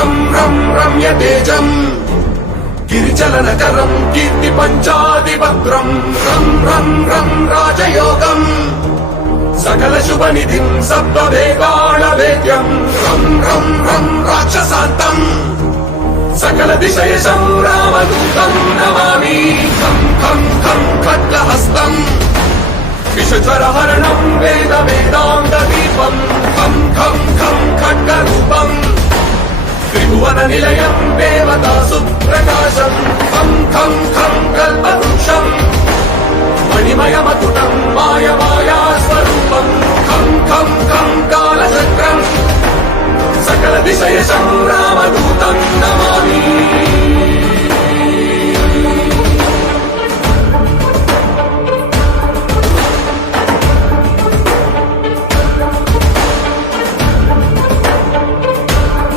रं रं रम्यतेजम् गिरिचलनकरं कीर्तिपञ्चादिभद्रम् रं रं रं राजयोगम् सकल शुभनिधिं सप्तवेदाणवेद्यम् रं रं रं राक्षसान्तम् सकल दिशयशं रामदूतं नमामि खं खं खं खड्गहस्तम् विषज्वरहरणं वेद वेदान्तदीपं खं खं खं खड्गरूपम् त्रिभुवननिलयं देवतासु प्रकाशं खं खं खं कल्पवृक्षम् मणिमयमकुटं मायमायास्वरूपं खं खं खं कालचक्रम् सकल दिशयशं